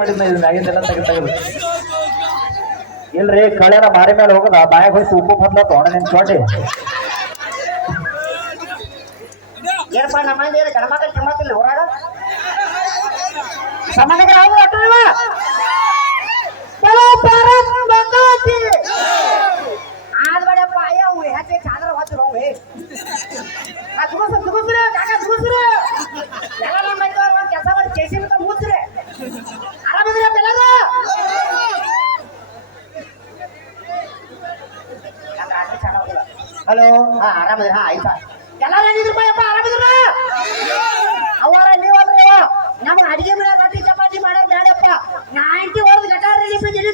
ಮಾಡಿದ್ನ ಇದು ಮ್ಯಾಗಿಂದೆಲ್ಲ ತೆಗೆದು ಇಲ್ರಿ ಕಳೆನ ಮಾರಿ ಮೇಲೆ ಹೋಗದ ಬಾಯಾಗ ಹೋಯ್ತು ಉಪ್ಪು ಬಂದ ತೊಗೊಂಡ ಚೋಟಿ ಏನಪ್ಪ, ನಮ್ಮ ಗಣಮಾತಿಲ್ಲ ಕಿಮ್ಮತ್ತಿಲ್ಲ ಹೊರಾಗ ಸಂಬಂಧಿಕರ ಅವ್ರು ಅಟ್ಟಲ್ವ ಬರೋ ಭಾರತ್ ಬಂದಾತಿ ಆದ್ಬೇಡಪ್ಪ ಅಯ್ಯ ಅವ್ ಹೆಚ್ಚೆ ಚಾದ್ರ ಹೊತ್ತಿರೋ ಅವ್ ಆ ತುಗುಸ್ರು ತುಗುಸ್ರು ಕಾಕ ತುಗುಸ್ರು ಎಲ್ಲ ನಮ್ಮ ಮನೆಯವ್ರು ಒಂದು ಕೆಲಸ ಮಾಡಿ ಕೇಸಿ ಅಂತ ಮೂಸ್ರಿ ಆರಾಮದಿರ ಎಲ್ಲರೂ ಹಲೋ ಹಾ ಆರಾಮದಿರ ಹಾ ಆಯ್ತಾ ಎಲ್ಲಾರು ಹೆಂಗಿದ್ರಪ್ಪ ಯಪ್ಪ ಆರಾಮದಿರ ಅವರ ನೀವಲ್ರಿ ಅವ ನಮ್ಮ ಅಡಿಗೆ ಮನೆ ರೊಟ್ಟಿ ಚಪಾತಿ ಮಾಡೋರು ಬೇಡಪ್ಪ ನಾಯಿಂಟಿ ಹೊಡೆದು ಗಟಾರ ರೆಡಿ ಇಡೀ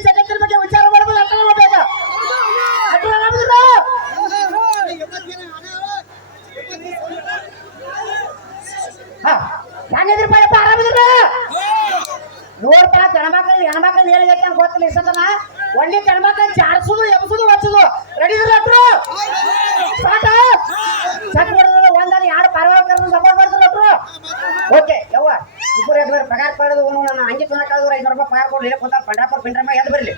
ಒಳ್ಳೆ ಗಣಮಕ್ಳು ಜಾಡ್ಸುದು, ಎಬ್ಸುದು, ಹಚ್ಚುದು. ರೆಡಿ ಅಟ್ರು ಸಾಕ ಸಾಕು ಮಾಡಿದ್ರೆ ಯಾರು ಪಾರಿವಾಳ ಕರೆದು ಸಪೋರ್ಟ್ ಮಾಡ್ತಾರೆ ಓಕೆ ಯವ್ವ ಇಬ್ಬರು ಬರ್ರಿ ಪಗಾರ ಪಡೆದು ಅವನು ನನ್ನ ಐದು ತೊಂದ ಕಳೆದ್ರು ರೂಪಾಯಿ ಪಗಾರ ಕೊಡ್ಲಿ. ಪಂಡಾಪುರ ಪಂಡ್ರಾಪುರ, ಪಿಂಡ್ರಮ್ಮ ಎದ್ದು ಬರಲಿ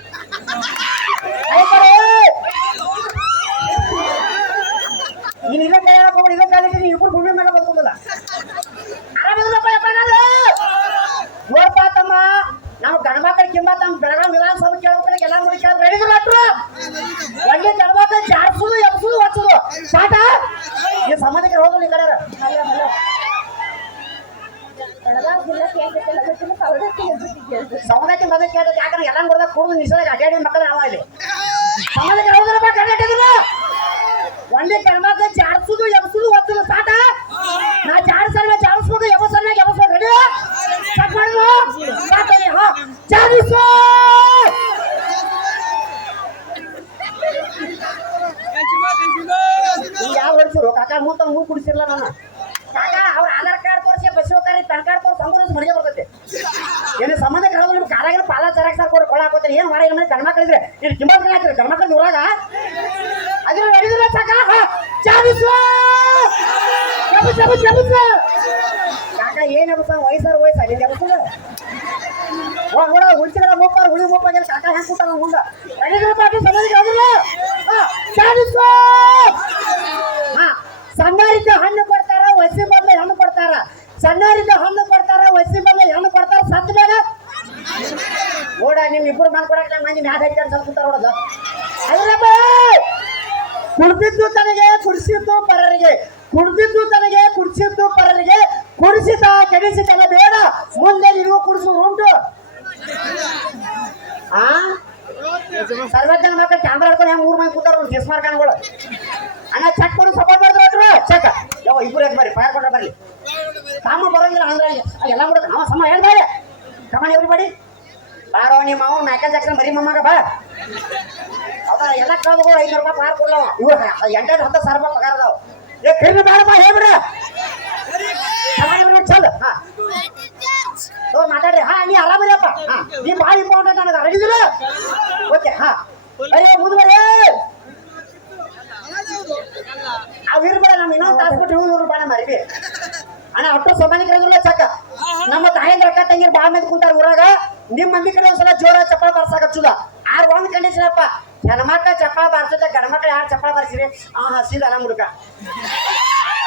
ನೀನು ಇಲ್ಲ ಕೈ ಹಾಕೋಬಿಡಿ ಇಲ್ಲ ಕಾಲಿಗೆ ನೀವು ಇಬ್ಬರು ಭೂಮಿ ಮೇಲೆ ಬರ್ಕೋದಿಲ್ಲ ಆರಾಮಿದ್ರಪ್ಪ ಯಪ್ಪ ನಾನು ನೋಡ್ಪಾ ತಮ್ಮ ನಾವು ಗಣಮಕ್ಳ ಕಿಮ್ಮತ್ ನಮ್ಮ ಬೆಳಗಾವಿ ವಿಧಾನಸಭೆ ಕೇಳ್ಬೇಕು ಎಲ್ಲ ನೋಡಿ ಕೇಳಿ ರೆಡಿ ಡಾಕ್ಟ್ರು ಒಳ್ಳೆ ಗಣಮಕ್ಳ ಜಾಡ್ಸುದು ಎಬ್ಸುದು ಒಚ್ಚುದು ಸಾಟ? ಈ ಸಂಬಂಧಿಕರು ಹೋಗಲಿ ಈ ಕಡೆ ಕೇಳಿದ್ರೆ ಯಾಕಂದ್ರೆ ಎಲ್ಲ ನೋಡಿದ ಕೂಡದು ನಿಸರ್ಗ ಅಡ್ಡಾಡಿ ಮಕ್ಕಳು ನಾವು ಸಂಬಂಧಿಕರು ಹೋದ್ರಪ್ಪ ಕರ್ನಾಟಕದ ಒಳ್ಳೆ ಗಣಮಕ್ಳ ಜಾಡ್ಸುದು ಎಬ್ಸುದು ಒಚ್ಚುದು ಸಾಟ ನಾ ಜಾಡ್ಸಲ್ಲ ಜಾಡಿಸ್ಬೇಕು ಎಬಸಲ್ಲ ಎಬಸ್ಬೇಕು ರೆಡಿ ಸ್ಟಾರ್ಟ್ ಮಾಡಿದ್ರು ಸ್ಟಾರ್ಟ್ ಮಾಡಿ ಹಾ ಜಾಡಿಸು ಈ ಯಾವ ಹೊಡಿಸಿರು ಕಾಕ ಮೂತ ಮೂ ಕುಡಿಸಿರ್ಲ ನಾನು. ಕಾಕ ಅವ್ರ ಆಧಾರ್ ಕಾರ್ಡ್ ತೋರಿಸಿ ಬಸ್ ಹೋಗ್ತಾರೆ ಪ್ಯಾನ್ ಕಾರ್ಡ್ ತೋರಿಸಿ ಸಂಬಂಧ ಮಡಿಗೆ ಬರ್ತೈತೆ. ಏನು ಸಂಬಂಧ ಕಳೆದು ನಿಮ್ಗೆ ಕಾಲಾಗಿನ ಪಾಲ ಜರಾಕ್ ಸರ್ ಕೊಳ ಹಾಕೋತಾರೆ ಏನು ಮಾರ ಏನು ಗಂಡ್ಮಕ್ಳಿದ್ರೆ ನೀನು ಕಿಮ್ಮತ್ ಹಾಕ್ತೀರಿ? ಗಂಡ್ಮಕ್ಳು ಊರಾಗ ಅದ್ರ ನಡೆದಿಲ್ಲ ಸಾಕ? ಚಾಬಿಸು ಎಬ್ಬಿಸು, ಎಬ್ಬಿಸು. ಕಾಕ ಏನು ಎಬ್ಸ ವಯಸ್ಸಾರ ವಯಸ್ಸ ನಿಂಗೆ ಎಬ್ಸದ ಹೋಗ್ ನೋಡ ಹುಡ್ಚಿಗಳ ಮೂಪಾರ ಹುಳಿ ಮೂಪಾಗ ಕಾಕ ಹೆಂಗ್ ಕೂತಾನ ಮುಂದ? ನಡೆದಿಲ್ಲ ಪಾಟಿ ಸಂಬಂಧಿಕ ಹೋಗಿಲ್ಲ ಚಾಬಿಸು ಹಾ ಸಣ್ಣವರಿಗೆ ಹಣ್ಣು ಕೊಡ್ತಾರ ವಸಿ ಬದಲು ಹಣ್ಣು ಕೊಡ್ತಾರ ಸಣ್ಣವರಿಗೆ ಹಣ್ಣು ಕೊಡ್ತಾರ ವಸಿ ಬದಲು ಹಣ್ಣು ಕೊಡ್ತಾರ ಸತ್ತ ಮೇಲೆ ನೋಡ ನಿಮ್ ಇಬ್ರು ಮಾಡ್ಕೊಡಕ್ಕೆ ಮಂದಿ ಮ್ಯಾಗ ಹಚ್ಚಾರ ಸ್ವಲ್ಪ ಕೂತಾರ ನೋಡೋದು ಅಲ್ಲಪ್ಪ ಕುಡ್ದಿದ್ದು ತನಗೆ, ಕುಡಿಸಿದ್ದು ಪರರಿಗೆ. ಕುಡ್ದಿದ್ದು ತನಗೆ, ಕುಡಿಸಿದ್ದು ಪರರಿಗೆ. ಕುಡಿಸಿದ, ಕೆಡಿಸಿದಲ್ಲ ಬೇಡ. ಮುಂದೆ ನೀವು ಕುಡಿಸೋದು ಉಂಟು. ಆ? ಸರ್ವಜ್ಞ ಮಕ್ಕಳು ಕ್ಯಾಮ್ರಾ ಹಿಡ್ಕೊಂಡು ಹೆಂಗ್ ಮೂರ್ ಮಂದಿ ಕೂತಾರ ಡಿಸ್ಮಾರ್ ಕಾಣ್ಗಳು ಅಣ್ಣ ಚೆಕ್ ಕೊಡು ಸಪೋರ್ಟ್ ಮಾಡಿದ್ರು ಅಟ್ರು ಚೆಕ್ ಯಾವ ಇಬ್ರು ಎದ್ದು ಬರ್ರಿ ಫೈರ್ ಕೊಟ್ಟ ಬರ್ರಿ. ಕಾಮ ಬರೋಂಗಿಲ್ಲ ಅಂದ್ರೆ ಎಲ್ಲ ಕೂಡ ಅವ ಸಮ ಹೇಳ್ಬಾರೆ ಕಮಾನ್ ಎವ್ರಿ ಬಡಿ ಬಾರೋ, ನಿಮ್ಮ ಮಾವ ಮೈಕಲ್ ಜಾಕ್ಸನ್ ಬರೀ ಮಮ್ಮಗ ಬಾ. ಅವ ಎಲ್ಲ ಕಳ್ದು ಐನೂರು ರೂಪಾಯಿ ಪಾರ್ ಕೊಡ್ಲವ. ಇವ್ರು ಎಂಟೈದು ಹತ್ತು ಸಾವಿರ ರೂಪಾಯಿ ಪಗಾರ ಅದಾವ. ಏ ಕಿರಣ ಬೇಡಪ್ಪ ಹೇಳ್ಬಿಡ್ರಿ ಚಲ್. ಹಾ. ಓ, ಮಾತಾಡ್ರಿ. ಹಾ, ನೀ ಆರಾಮದಿಯಪ್ಪ ಹಾ. ನೀ ಭಾಳ ಇಂಪಾರ್ಟೆಂಟ್ ನನಗೆ ಅರಗಿದಿಲ್ಲ ಓಕೆ, ಹಾ. ಬರೀ ಮುಂದುವರಿ. ಅವ್ ಇರ್ಬೇಡ ನಮ್ ಇನ್ನೊಂದು ತಾಸು ಬಿಟ್ಟು ಇವ್ರು ಬಾಣ ಮರಿಬಿ ಅಣ್ಣ ಒಟ್ಟು ಸಂಬಂಧಿಕರಲ್ಲ ಚಕ್ಕ. ನಮ್ಮ ತಾಯಿ ರೊಕ್ಕ ತಂಗಿರ್ ಬಾಳ ಮಂದಿ ಕುಂತಾರ ಊರಾಗ. ನಿಮ್ ಮಂದಿ ಕಡೆ ಒಂದ್ಸಲ ಜೋರ ಚಪ್ಪಾಳ ಬರ್ಸಾಕ ಹಚ್ಚುದ ಆರ್ ಒಂದ್ ಕಂಡೀಷನ್ ಅಪ್ಪ ಹೆಣ್ಮಕ್ಳ ಚಪ್ಪಾಳ ಬಾರ್ಸದ ಗಂಡ್ಮಕ್ಳ ಯಾರು ಚಪ್ಪಾಳ ಬಾರ್ಸಿರಿ ಆ ಹಸಿದ ಅಲ್ಲ ಮುಡುಕ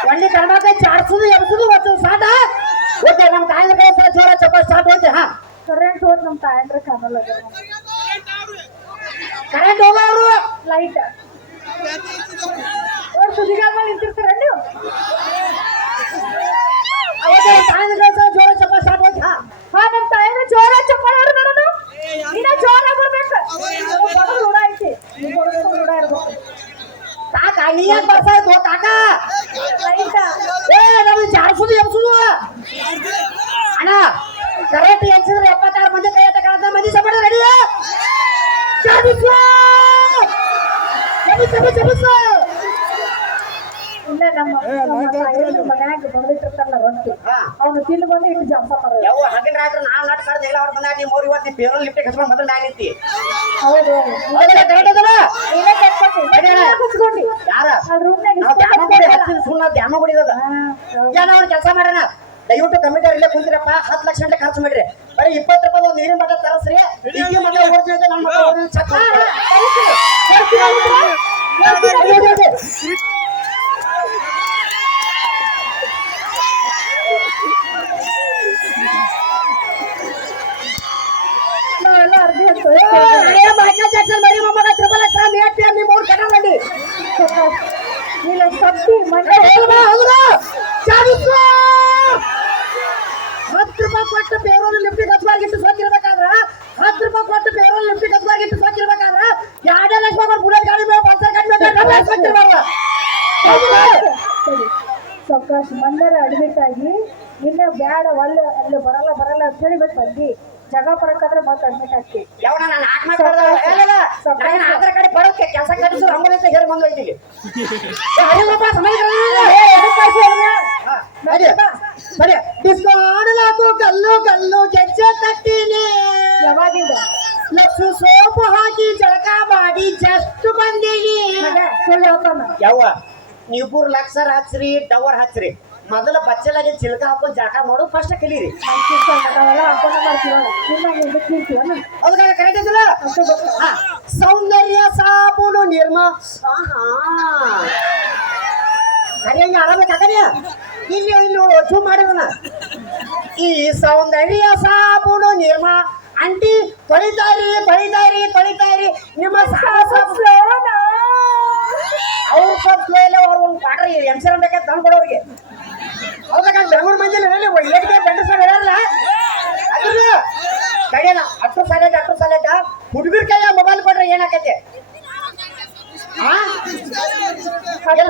ಒಳ್ಳೆ ಗಂಡ್ಮಕ್ಳ ಚಾಡ್ಸುದು ಎಬ್ಸುದು ಒಚ್ಚುದು ಸಾಟ ಓಕೆ ನಮ್ಮ ತಾಯಿನ ಕಡೆ ಒಂದ್ಸಲ ಜೋರ ಚಪ್ಪಾಳ ಸ್ಟಾರ್ಟ್ ಹೋಯ್ತೆ ಹಾ ಕರೆಂಟ್ ಹೋದ್ ನಮ್ಮ ತಾಯಂದ್ರ ಕಾಣಲ್ಲ ಕರೆಂಟ್ ಹೋಗೋರು ಲೈಟ್ ಅವ್ರ ಸುದಿಗಾಲ ಮೇಲೆ ನಿಂತಿರ್ತಾರ ನೀವು ಕಾಕ ನೀ ಯಾಕೆ ಬರ್ಸಾ ಇತ್ತು ಕಾಕ ಲೈಟ್ ಏ ನಮ್ದು ಜಾಡ್ಸುದು ಎಬ್ಸುದು ಅಣ್ಣ ಕರೆಕ್ಟ್ ಎನ್ಸಿದ್ರೆ ಎಪ್ಪತ್ತಾರು ಮಂದಿ ಕೈ ತಗೊಳ್ದ ಮಂದಿ ಸಪಡ ರೆಡಿ ಜಾಡಿಸು ಎಬ್ಬಿಸು, ಎಬ್ಬಿಸು, ಎಬ್ಬಿಸು. ಇಲ್ಲ ನಮ್ಮ ನಮ್ಮ ತಾಯಂದ್ರ ಮನ್ಯಾಗ ಬಂದಿಟ್ಟಿರ್ತಾರಲ್ಲ ರೊಟ್ಟಿ. ಅವನು ತಿಂದು ಬಂದು ಇಟ್ಟು ಜಂಪ ಮಾಡೋದು ಯವ್ವ ಹಗಲ್ ರಾತ್ರಿ ನಾವ್ ನಾಟ್ ಕರ್ದ ಎಲ್ಲ ಅವ್ರು ಬಂದಾಗ ನಿಮ್ಮ ಅವ್ರು ಇವತ್ತು ನೀವು ಪೇರೋಲ್ ಲಿಫ್ಟ್ ಹಚ್ಕೊಂಡು ಮೊದಲು ನಾನು ನಿಂತಿ ಹೌದು ನೀನೇ ಯಾರ ಏನೋ ಅವ್ನು ಕೆಲಸ ಮಾಡೋಣ ದಯವಿಟ್ಟು ಕಮಿಟಿ ಇಲ್ಲೇ ಕುಂತಿರಪ್ಪ ಹತ್ತು ಲಕ್ಷ ಗಂಟೆ ಖರ್ಚು ಮಾಡ್ರಿ ಬರೀ ಇಪ್ಪತ್ತು ರೂಪಾಯಿ ಒಂದು ನೀರಿನ ಬಟ್ಟೆ ತರಸ್ರಿ ನನ್ನ ಓಡ್ತೀನಿ ಚೆಕ್ ಹಾ, ಮಾಡ್ಕೊಳ್ಳಿ. ಹಾ, ಕಳಿಸ್ರಿ. ಕಳಿಸ್ರಿ ಅಂದ್ರೆ? ಓಡಿ, ಓಡಿ, ಓಡಿ. ನಾವೆಲ್ಲ ಅರ್ಧಿ ಅಂತ ಏ, ಹಳೆಯ ಮೈಕಲ್ ಜಾಕ್ಸನ್ ಬರೀ ಮೊಮ್ಮಗ ಟ್ರಿಪಲ್ ಎಕ್ಸ್ ಮೇಟ್ ನಿಮ್ಮ ಮೂರು ಕಣ ಬಂದಿ ನೀನು ಸತ್ತಿ ಮಂಡ್ಯ ಹೌದಾ ಹೌದಾ ಚಾಲಿಸು ಹತ್ತು ರೂಪಾಯಿ ಕೊಟ್ಟು ಪೇರೋಲ್ ಲಿಫ್ಟಿಗೆ ಹಚ್ಬಾರ್ಗಿಟ್ಟು ಸೋಕಿರ್ಬೇಕಾದ್ರ ಹತ್ತು ರೂಪಾಯಿ ಕೊಟ್ಟು ಪೇರೋಲ್ ಲಿಫ್ಟಿಗೆ ಹಚ್ಬಾರ್ಗಿಟ್ಟು ಸೋಕಿರ್ಬೇಕಾದ್ರ ಎರಡೇ ಲಕ್ಷ ಬಂದು ಬುಲೆಟ್ ಗಾಡಿ ಮೇಲೆ ಪಲ್ಸರ್ ಗಾಡಿ ಮೇಲೆ ಡಬಲ್ ಹಾಕ್ಬೇಕಿರ್ಬಾರ್ದ ಸರಿ ಸೊಕಾಶ್ ಮಂದರ ಅಡ್ಮಿಟ್ ಆಗಿ ಇನ್ನ ಬ್ಯಾಡ ಒಲ್ಲ ಅಲ್ಲಿ ಬರಲ್ಲ ಬರಲ್ಲ ಅಂತ ಹೇಳಿ ಬಿಟ್ಟು ಬಂದಿ ಜಗ ಬರಕಾದ್ರೆ ಮತ್ತೆ ಅಡ್ಮಿಟ್ ಆಗ್ತಿ. ಯಾವ ನಾನು ನಾನು ಆಧಾರ್ ಕಾರ್ಡ್ ಬರೋಕೆ ಕೆಲಸ ಬಂದು ಹರಿಯಪ್ಪ ಸಮಯ ಸರಿ. ಕಲ್ಲು ಕಲ್ಲು ಗೆಜ್ಜೆ ತಟ್ಟಿನಿ ಯಾವಾಗಿಂದ? ಲಕ್ಷ ಸೋಪು ಹಾಕಿ ಜಳಕ ಮಾಡಿ ಜಸ್ಟ್ ಬಂದೀನಿ. ಯಾವ ನೀವು ಲಕ್ಷರ್ ಹಚ್ಚ್ರಿ ಟವರ್ ಹಚ್ಚ್ರಿ ಮೊದಲ ಬಚ್ಚಲಾಗಿ ಚಿಲ್ಕ ಹಾಕೊಂಡು ಜಾಕ ಮಾಡು ಫಸ್ಟ್ ಕಲೀರಿ. ಹಿಂದೆ ಕರೆಕ್ಟ್ ಐತಲ್ಲ? ಸೌಂದರ್ಯ ಸಾಬೂನು ನಿರ್ಮ. ಕರಿಯಂಗೆ ಆಡಬೇಕಾಕರಿಯ ಇಲ್ಲಿ ಇಲ್ಲಿ ವಚು ಮಾಡಿದನ ಈ ಸೌಂದರ್ಯ ಸಾಬೂನು ನಿರ್ಮ. ಅಂಟಿ ತೊಳಿತಾರಿ ತೊಳಿತಾರಿ ತೊಳಿತಾರಿ ನಿಮ್ಮ ಸಾಹಸ ಅವ್ರು ಸ್ವಲ್ಪ ಸ್ಲೋ ಇಲ್ಲ ಅವ್ರು ಒಂದು ಕ್ವಾರ್ಟರ್ ಎಂಸರ್ ಬೇಕಾದ್ರೆ ತಂದು ಕೊಡೋರಿಗೆ ಹೌದಾಗ ಬೆಂಗಳೂರು ಮಂದಿಲ್ಲ ಹೇಳಿ ಏಟಿಗೆ ಗಂಡಸ ಹೇಳಲ್ಲ ಅದ್ರ ಕಡೆನ ಅಷ್ಟು ಸಾಲೇಟ ಅಷ್ಟು ಸಾಲೇಟ ಹುಡುಗರ ಕೈಯ ಮೊಬೈಲ್ ಕೊಟ್ರೆ ಏನಾಕೈತೆ? ಹಾಗೆ.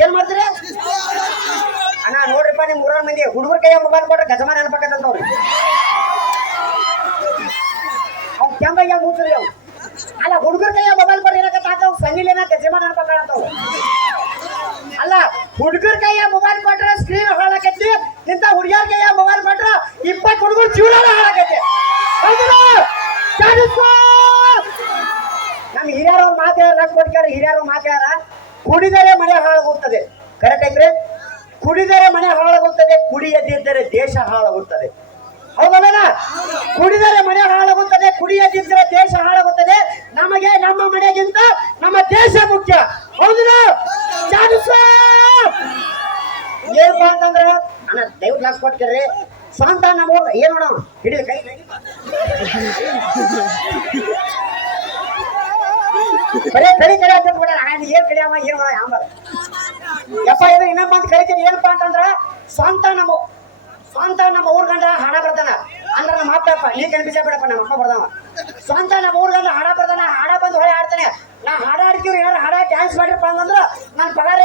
ಏನ್ ಮಾಡ್ತೀರಿ? ಅಣ್ಣ, ನೋಡ್ರಿಪ್ಪ, ನಿಮ್ ಮೂರ ಮಂದಿ, ಹುಡುಗರ ಕೈಯ ಮೊಬೈಲ್ ಕೊಟ್ರೆ ಗಜಮಾನ ನೆನಪಾಕತ್ತಂತ ಅವ್ರಿಗೆ ಅವ್ನು ಕೆಂಬಾಗ ಕೂತ್ರಿ ಅವ್ ಅಲ್ಲ, ಹುಡುಗರ ಕೈಯ ಮೊಬೈಲ್ ಕೊಟ್ರೆ ಏನಾಕತ್ತ ಅವ್ರು ಸಂಗಿಲೇನ ಗಜಮಾನ ನೆನಪಾಕತ್ತವ್ ಅಲ್ಲ ಹುಡುಗರ ಕೈಯ ಮೊಬೈಲ್ ಕೊಟ್ರೆ ಸ್ಕ್ರೀನ್ ಹಾಳಾಕೈತಿ ಇಂತ ಹುಡುಗರ ಕೈಯ ಮೊಬೈಲ್ ಕೊಟ್ರೆ ಇಪ್ಪತ್ತು ಹುಡುಗರು ಜೀವನ ಹಾಳಾಕೈತಿ! ನಮ್ಮ ಹಿರಿಯರ ಮಾತಾಡ ಮಾತು ಹೇಳ ಕೊಡ್ತಾರೆ ಹಿರಿಯರ ಮಾತು ಹೇಳ ಕುಡಿದರೆ ಮನೆ ಹಾಳಾಗುತ್ತದೆ. ಕರೆಕ್ಟ್ ಐತ್ರಿ? ಕುಡಿದರೆ ಮನೆ ಹಾಳಾಗುತ್ತದೆ, ಕುಡಿಯದಿದ್ದರೆ ದೇಶ ಹಾಳಾಗುತ್ತದೆ. ಹೌದಲ್ಲ ಕುಡಿದರೆ ಮನೆ ಹಾಳಾಗುತ್ತದೆ, ಕುಡಿಯದಿದ್ದರೆ ಕೊಡ್ತೀರಿ ಸಂತಾನ ಬೋಲ್ ಏನ್ ನೋಡೋಣ ಹಿಡಿದು ಕೈ ಬರೇ ಕೈ ಕಡೆ ಅಂತ ಬಿಡ ನಾನು ಏನ್ ಕಡಿಯವ ಏನ್ ಮಾಡ ಆಂಬಲ ಯಪ್ಪ ಇದು ಇನ್ನೊಬ್ಬ ಅಂತ ಕರಿತೀನಿ ಏನಪ್ಪ ಅಂತಂದ್ರ ಸ್ವಂತ ನಮ್ಮ ಸ್ವಂತ ನಮ್ಮ ಊರ್ ಗಂಡ ಹಣ ಬರ್ತಾನ ಅಂದ್ರ ನಮ್ಮ ಅಪ್ಪಪ್ಪ ನೀ ಕನ್ಪಿಸ ಬಿಡಪ್ಪ ನಮ್ಮ ಅಪ್ಪ ಬರ್ದವ ಸ್ವಂತ ನಮ್ಮ ಊರ್ ಗಂಡ ಹಣ ಬರ್ತಾನ ಹಣ ಬಂದು ಹೊಳೆ ಆಡ್ತಾನೆ ನಾ ಹಾಡ ಆಡ್ತೀವಿ ಏನಾರ ಹಾಡ ಡ್ಯಾನ್ಸ್ ಮಾಡಿರಪ್ಪ ಅಂತಂದ್ರ ನನ್ನ ಪಗಾರ